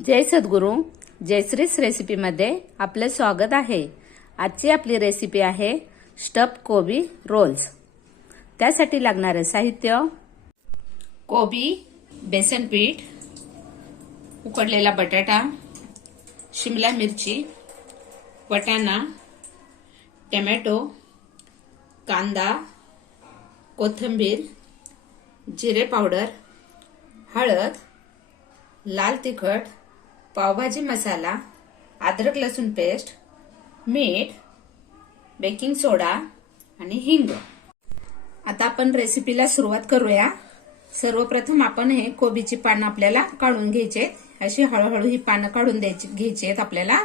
जय सद्गुरू. जयश्रीस रेसिपीमध्ये आपलं स्वागत आहे. आजची आपली रेसिपी आहे स्टफ कोबी रोल्स. त्यासाठी लागणारे साहित्य: कोबी, बेसन पीठ, उकडलेला बटाटा, शिमला मिरची, वाटाणा, टोमॅटो, कांदा, कोथिंबीर, जिरे पावडर, हळद, लाल तिखट, पावभाजी मसाला, अद्रक लसूण पेस्ट, मीठ, बेकिंग सोडा आणि हिंग. आता आपण रेसिपीला सुरुवात करूया. सर्वप्रथम आपण हे कोबीची पानं आपल्याला काढून घ्यायचे. अशी हळूहळू ही पानं काढून घ्यायची आहेत आपल्याला.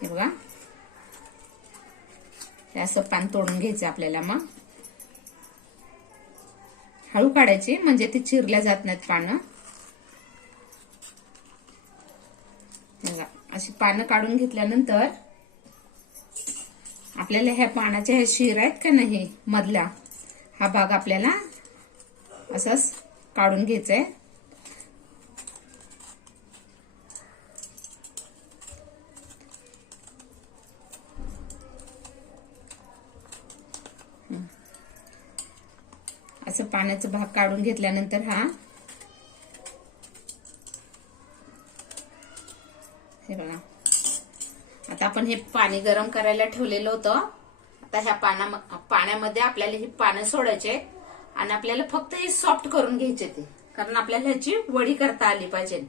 हे बघा, हे असं पान तोडून घ्यायचं आपल्याला. मग हळू काढायची म्हणजे ती चिरल्या जात नाहीत पानं. अशी पानं काढून घेतल्यानंतर आपल्याला ह्या पानाच्या ह्या शीर आहेत का नाही मधला, हा भाग आपल्याला असाच काढून घ्यायचा. असं पाण्याचा भाग काढून घेतल्यानंतर हे बघा, आता आपण हे पाणी गरम करायला ठेवलेलं होतं. आता ह्या पाण्यामध्ये आपल्याला ही पानं सोडायचे आणि आपल्याला फक्त हे सॉफ्ट करून घ्यायचे ते, कारण आपल्याला ह्याची वडी करता आली पाहिजे.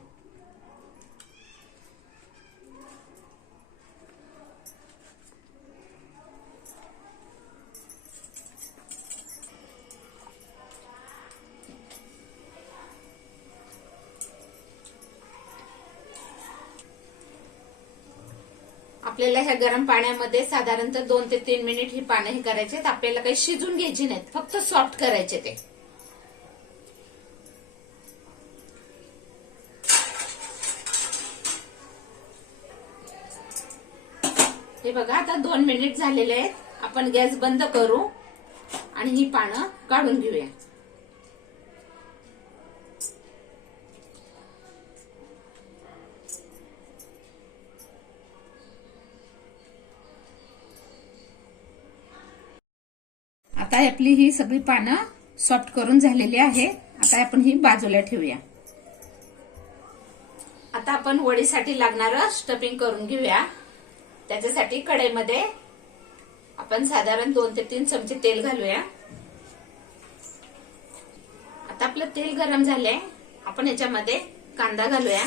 आपल्याला ह्या गरम पाण्यामध्ये साधारणतः 2 ते 3 मिनिट ही पानं हे करायचे. आपल्याला काही शिजून घ्यायची नाहीत, फक्त सॉफ्ट करायचे ते. हे बघा, आता 2 मिनिट झालेले आहेत. आपण गॅस बंद करू आणि ही पानं काढून घेऊया. आता आपली ही सगळी पानं सॉफ्ट करून झालेली आहे. आता आपण ही बाजूला ठेवूया. आता आपण वडीसाठी लागणारं स्टफिंग करून घेऊया. त्याच्यासाठी कढईमध्ये आपण साधारण 2 ते 3 चमचे तेल घालूया. आता आपलं तेल गरम झालंय. आपण याच्यामध्ये कांदा घालूया.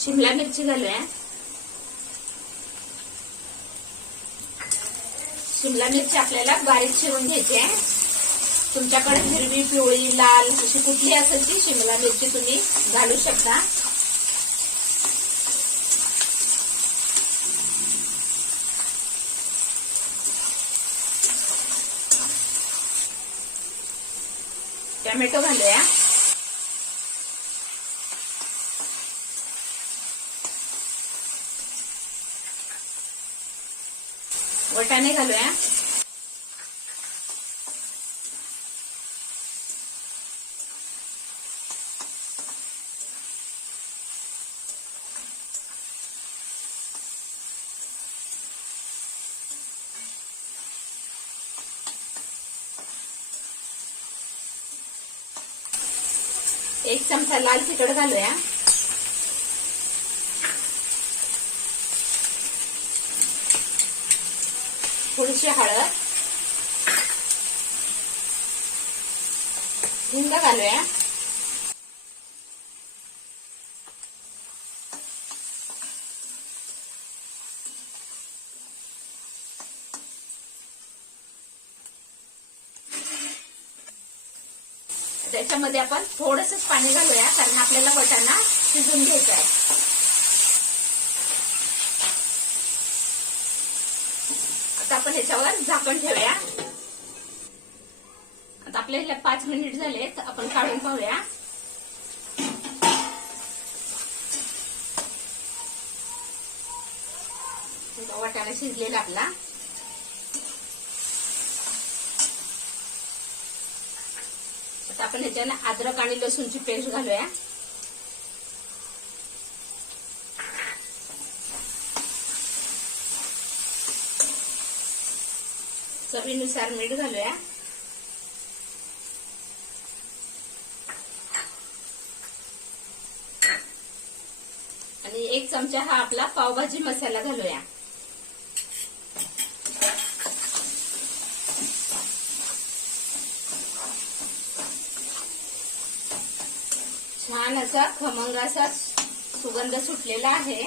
शिमला मिरची घालूया. शिमला मिरची आपल्याला बारीक चिरून घ्यायची आहे. तुमच्याकडे हिरवी, पिवळी, लाल अशी कुठली असेल ती शिमला मिरची तुम्ही घालू शकता. टोमॅटो घालूया. वाटाणे घालूया. एक चमचा लाल तिखट घालूया. थोडीशी हळद, हिंग घालूया. त्याच्यामध्ये आपण थोडंसं पाणी घालूया, कारण आपल्याला वाटाणा शिजून घ्यायचा आहे. आता आपण ह्याच्यावर झाकण ठेवूया. आता आपल्याला 5 मिनिट झालेत, आपण काढून पाहूया. वाटाणा शिजलेला आपला. आता आपण ह्याच्याने अद्रक आणि लसूणची पेस्ट घालूया. चवीनुसार मीठ घालूया. आणि 1 चमचा हा आपला पावभाजी मसाला घालूया. छान असा खमंग असा सुगंध सुटलेला आहे.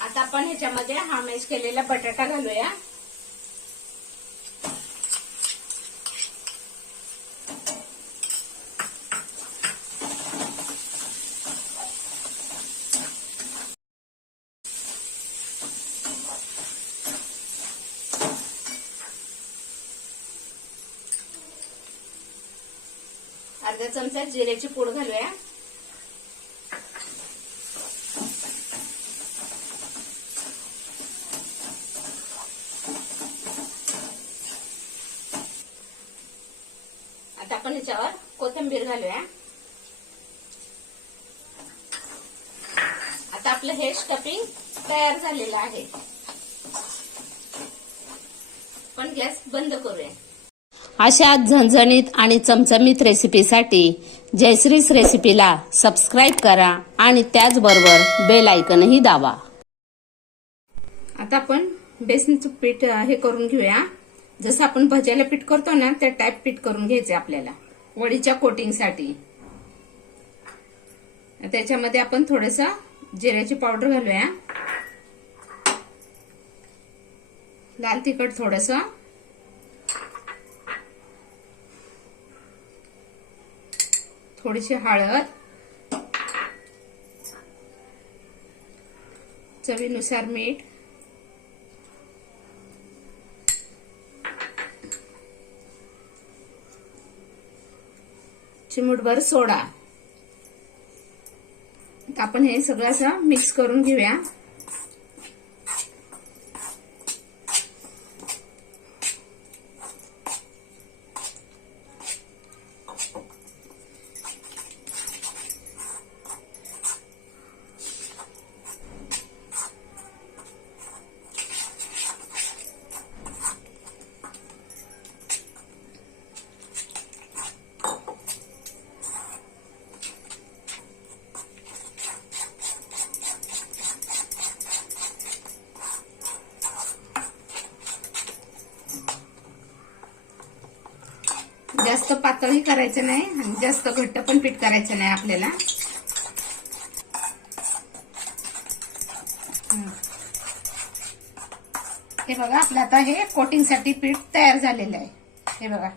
आता आपण ह्याच्यामध्ये हा मॅश केलेला बटाटा घालूया. अर्धा चमचा जिऱ्याची पूड घालूया. आता आपण ह्याच्यावर कोथिंबीर घालूया. आता आपलं हे स्टफिंग तयार झालेलं आहे. पण गॅस बंद करूया. अशा झणझणीत आणि चमचमीत रेसिपीसाठी जयश्रीस रेसिपीला सबस्क्राईब करा आणि त्याचबरोबर बेल आयकॉनही दाबा. आता आपण बेसनचं पीठ हे करून घेऊया. जसं आपण भज्याला पीठ करतो ना त्या टाईप पीठ करून घ्यायचे आपल्याला वडीच्या कोटिंगसाठी. त्याच्यामध्ये आपण थोडंसं जिऱ्याची पावडर घालूया. लाल तिखट थोडंसं, थोडीशी हळद, चवीनुसार मीठ, चिमूटभर सोडा. आपण हे सगळं असं मिक्स करून घेऊया. जास्त पातळही करायचं नाही आणि जास्त घट्ट पण पीठ करायचं नाही आपल्याला. हे बघा आपलं आता हे कोटिंगसाठी पीठ तयार झालेलं आहे. हे बघा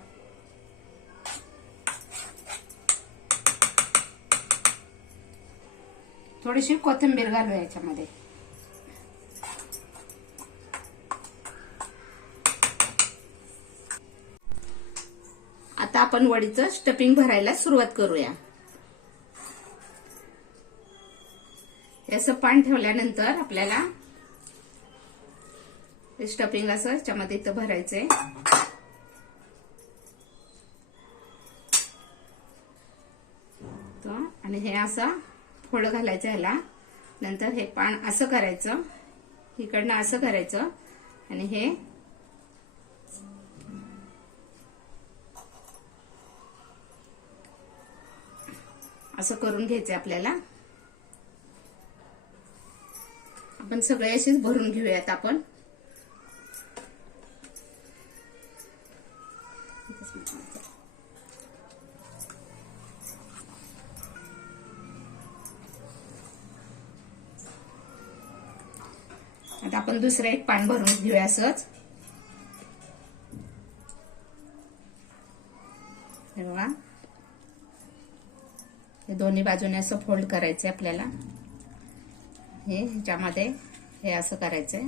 थोडीशी कोथिंबीर घालूया याच्यामध्ये. आता आपण वडीचं स्टफिंग भरायला सुरुवात करूया. असं पान ठेवल्यानंतर आपल्याला स्टफिंग असं याच्यामध्ये इथं भरायचंय. आणि हे असं फोड घालायचं ह्याला. नंतर हे पान असं करायचं, इकडनं असं करायचं आणि हे असं करून घ्यायचं आपल्याला. आपण सगळे असेच भरून घेऊयात आपण. आता आपण दुसरं एक पान भरून घेऊया असंच. हे बघा हे दोन्ही बाजूने असं फोल्ड करायचे आपल्याला. हे ह्याच्यामध्ये हे असं करायचंय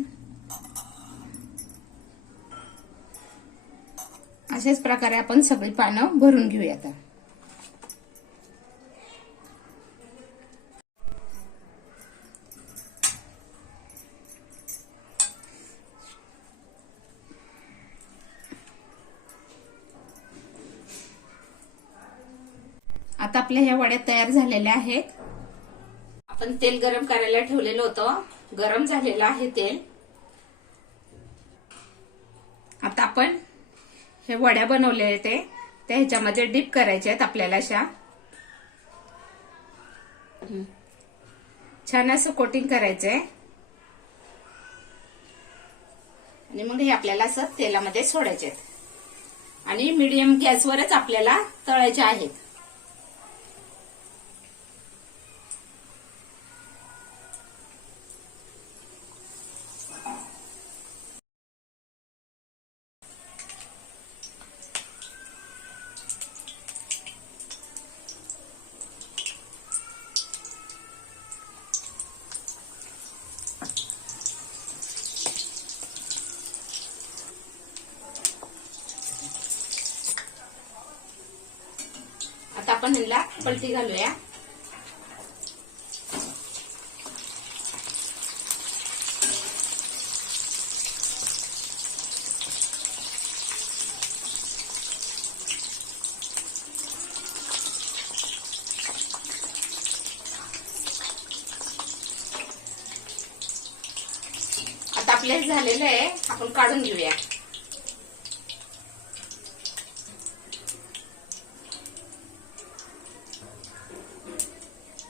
अशाच प्रकारे आपण सगळी पानं भरून घेऊया आता. आता आपल्या ह्या वड्या तयार झालेल्या आहेत. आपण तेल गरम करायला ठेवलेलं होतं, गरम झालेलं आहे तेल. आता आपण हे वड्या बनवलेले ते ह्याच्यामध्ये डीप करायचे आहेत आपल्याला. अशा छान असं कोटिंग करायचंय आणि मग हे आपल्याला असं तेलामध्ये सोडायचे आहेत आणि मीडियम गॅसवरच आपल्याला तळायचे आहेत. आता आपण ह्याला पलटी घालूया. आता आपले झालेलं आहे, आपण काढून घेऊया.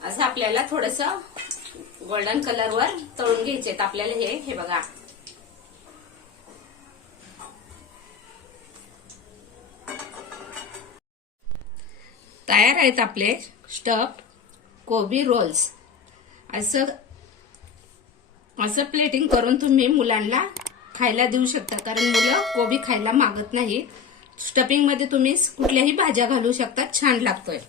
असं आपल्याला थोडस गोल्डन कलरवर तळून घ्यायचे आपल्याला. हे बघा, तयार आहेत आपले स्टफ कोबी रोल्स. असं प्लेटिंग करून तुम्ही मुलांना खायला देऊ शकता, कारण मुलं कोबी खायला मागत नाही. स्टफिंग मध्ये तुम्ही कुठल्याही भाज्या घालू शकता, छान लागतोय.